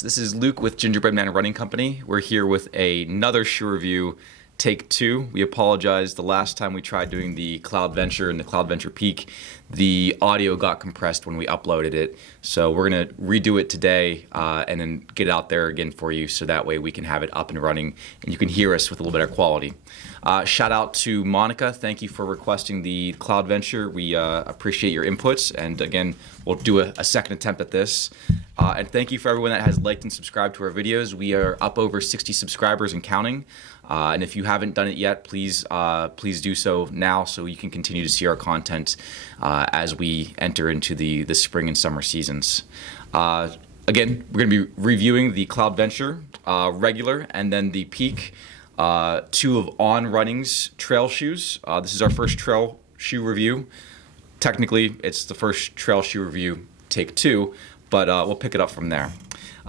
This is Luke with Gingerbread Man Running Company. We're here with another shoe review, take two. We apologize. The last time we tried doing the Cloudventure and the Cloudventure Peak, the audio got compressed when we uploaded it. So we're going to redo it today and then get it out there again for you so that way we can have it up and running and you can hear us with a little better quality. Shout out to Monica. Thank you for requesting the Cloudventure. We appreciate your inputs, and again, we'll do a second attempt at this. And thank you for everyone that has liked and subscribed to our videos. We are up over 60 subscribers and counting. And if you haven't done it yet, please do so now so you can continue to see our content as we enter into the spring and summer seasons. Again, we're going to be reviewing the Cloudventure regular and then the Peak, two of On Running's trail shoes. This is our first trail shoe review. Technically, it's the first trail shoe review, take two, but we'll pick it up from there.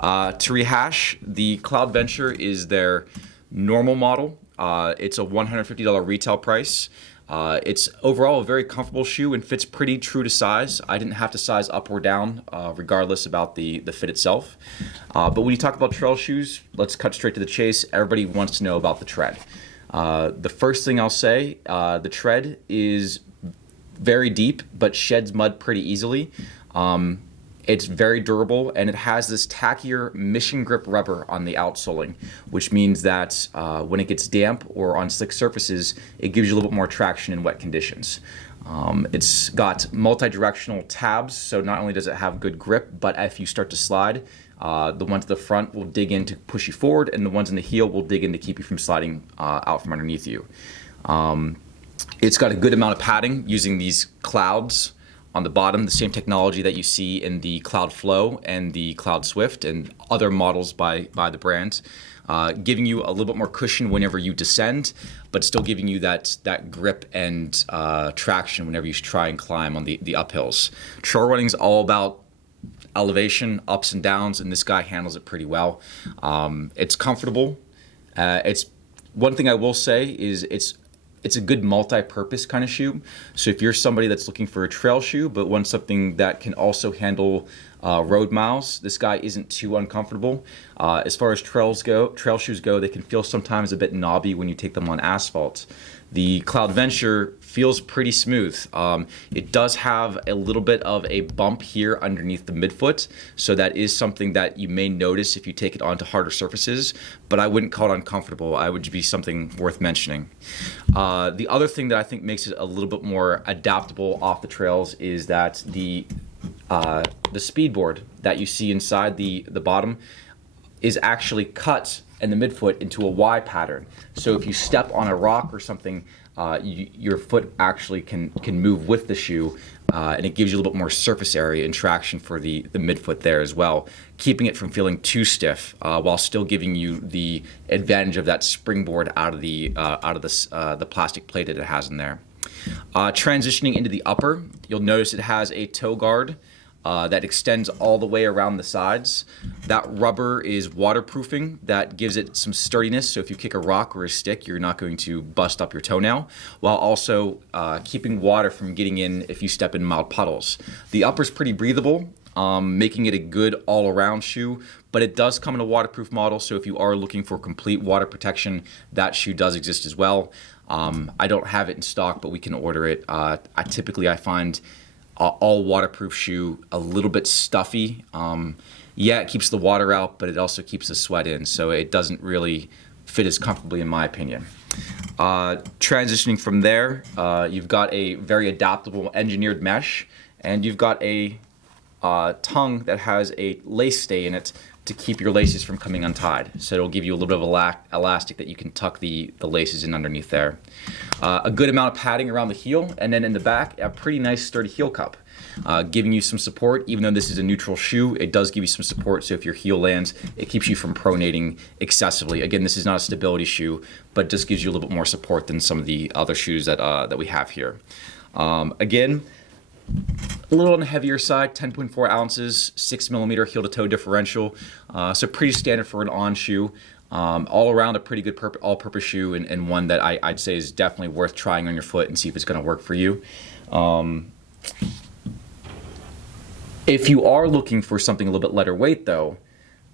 To rehash, the Cloudventure is their normal model. It's a $150 retail price. It's overall a very comfortable shoe and fits pretty true to size. I didn't have to size up or down, regardless about the fit itself. But when you talk about trail shoes, let's cut straight to the chase. Everybody wants to know about the tread. The first thing I'll say, the tread is very deep, but sheds mud pretty easily. It's very durable, and it has this tackier mission grip rubber on the outsoling, which means that when it gets damp or on slick surfaces, it gives you a little bit more traction in wet conditions. It's got multi-directional tabs, so not only does it have good grip, but if you start to slide, the ones at the front will dig in to push you forward, and the ones in the heel will dig in to keep you from sliding out from underneath you. It's got a good amount of padding using these clouds on the bottom, the same technology that you see in the Cloud Flow and the Cloud Swift and other models by the brand, giving you a little bit more cushion whenever you descend, but still giving you that grip and traction whenever you try and climb on the uphills. Trail running is all about elevation, ups and downs, and this guy handles it pretty well. It's comfortable. It's one thing I will say is it's a good multi-purpose kind of shoe. So if you're somebody that's looking for a trail shoe but wants something that can also handle road miles, this guy isn't too uncomfortable. As far as trail shoes go, they can feel sometimes a bit knobby when you take them on asphalt. The Cloudventure feels pretty smooth. It does have a little bit of a bump here underneath the midfoot, so that is something that you may notice if you take it onto harder surfaces, but I wouldn't call it uncomfortable. I would be something worth mentioning. The other thing that I think makes it a little bit more adaptable off the trails is that the speed board that you see inside the bottom is actually cut in the midfoot into a Y pattern. So if you step on a rock or something, your foot actually can move with the shoe, and it gives you a little bit more surface area and traction for the midfoot there as well, keeping it from feeling too stiff while still giving you the advantage of that springboard out of the plastic plate that it has in there. Transitioning into the upper, you'll notice it has a toe guard that extends all the way around the sides. That rubber is waterproofing. That gives it some sturdiness, so if you kick a rock or a stick, you're not going to bust up your toenail, while also keeping water from getting in if you step in mild puddles. The upper's pretty breathable, making it a good all-around shoe, but it does come in a waterproof model, so if you are looking for complete water protection, that shoe does exist as well. I don't have it in stock, but we can order it. I find all waterproof shoe a little bit stuffy. Yeah, it keeps the water out, but it also keeps the sweat in, so it doesn't really fit as comfortably in my opinion. Transitioning from there, you've got a very adaptable engineered mesh, and you've got a tongue that has a lace stay in it to keep your laces from coming untied. So it'll give you a little bit of elastic that you can tuck the laces in underneath there. A good amount of padding around the heel, and then in the back, a pretty nice sturdy heel cup, giving you some support. Even though this is a neutral shoe, it does give you some support, so if your heel lands, it keeps you from pronating excessively. Again, this is not a stability shoe, but just gives you a little bit more support than some of the other shoes that we have here. Again, a little on the heavier side, 10.4 ounces, 6mm heel-to-toe differential, so pretty standard for an On shoe. All around a pretty good all-purpose shoe, and one that I'd say is definitely worth trying on your foot and see if it's going to work for you. If you are looking for something a little bit lighter weight, though,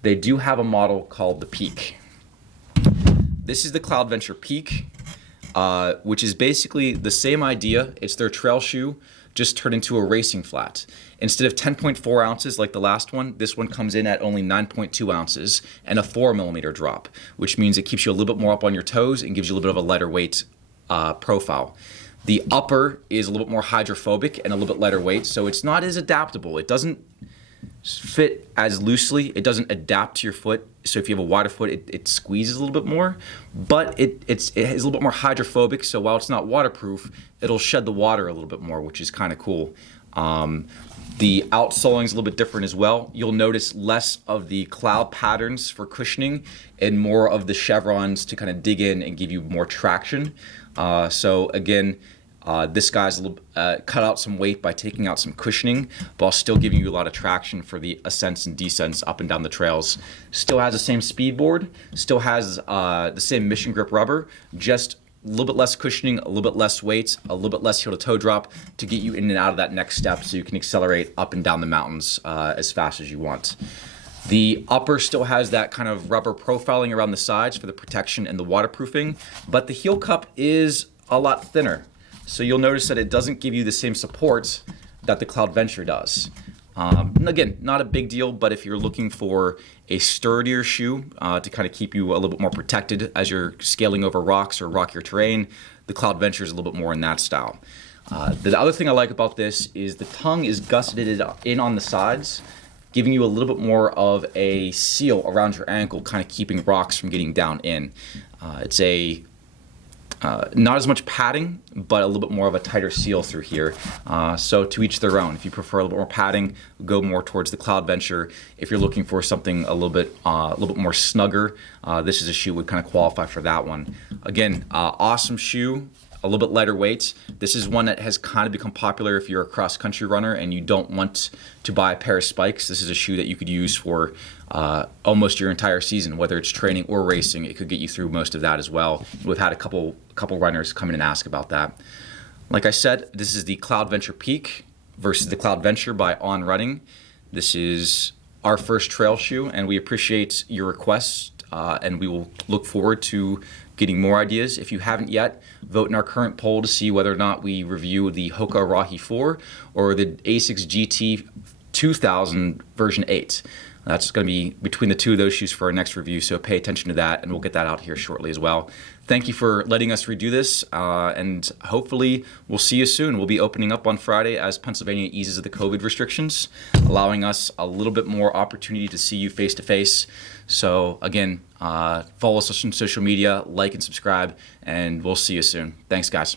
they do have a model called the Peak. This is the Cloudventure Peak, which is basically the same idea. It's their trail shoe, just turned into a racing flat. Instead of 10.4 ounces like the last one, this one comes in at only 9.2 ounces and a 4mm drop, which means it keeps you a little bit more up on your toes and gives you a little bit of a lighter weight profile. The upper is a little bit more hydrophobic and a little bit lighter weight, so it's not as adaptable. It doesn't fit as loosely. It doesn't adapt to your foot. So if you have a wider foot, it squeezes a little bit more, but it is a little bit more hydrophobic. So while it's not waterproof, it'll shed the water a little bit more, which is kind of cool. The outsoling is a little bit different as well. You'll notice less of the cloud patterns for cushioning and more of the chevrons to kind of dig in and give you more traction. So again, this guy's a little, cut out some weight by taking out some cushioning, while still giving you a lot of traction for the ascents and descents up and down the trails. Still has the same speed board, still has the same mission grip rubber, just a little bit less cushioning, a little bit less weight, a little bit less heel to toe drop to get you in and out of that next step so you can accelerate up and down the mountains as fast as you want. The upper still has that kind of rubber profiling around the sides for the protection and the waterproofing, but the heel cup is a lot thinner. So you'll notice that it doesn't give you the same support that the Cloudventure does. Again, not a big deal, but if you're looking for a sturdier shoe to kind of keep you a little bit more protected as you're scaling over rocks or rockier terrain, the Cloudventure is a little bit more in that style. The other thing I like about this is the tongue is gusseted in on the sides, giving you a little bit more of a seal around your ankle, kind of keeping rocks from getting down in. It's not as much padding, but a little bit more of a tighter seal through here. So to each their own. If you prefer a little bit more padding, go more towards the Cloudventure. If you're looking for something a little bit more snugger, this is a shoe would kind of qualify for that one. Again, awesome shoe. A little bit lighter weight. This is one that has kind of become popular if you're a cross-country runner and you don't want to buy a pair of spikes. This is a shoe that you could use for almost your entire season, whether it's training or racing. It could get you through most of that as well. We've had a couple runners come in and ask about that. Like I said, this is the Cloudventure Peak versus the Cloudventure by On Running. This is our first trail shoe, and we appreciate your request, and we will look forward to getting more ideas. If you haven't yet, vote in our current poll to see whether or not we review the Hoka Rahi 4 or the Asics GT 2000 version 8. That's going to be between the two of those shoes for our next review, so pay attention to that, and we'll get that out here shortly as well. Thank you for letting us redo this, and hopefully we'll see you soon. We'll be opening up on Friday as Pennsylvania eases the COVID restrictions, allowing us a little bit more opportunity to see you face-to-face. So again, follow us on social media, like and subscribe, and we'll see you soon. Thanks, guys.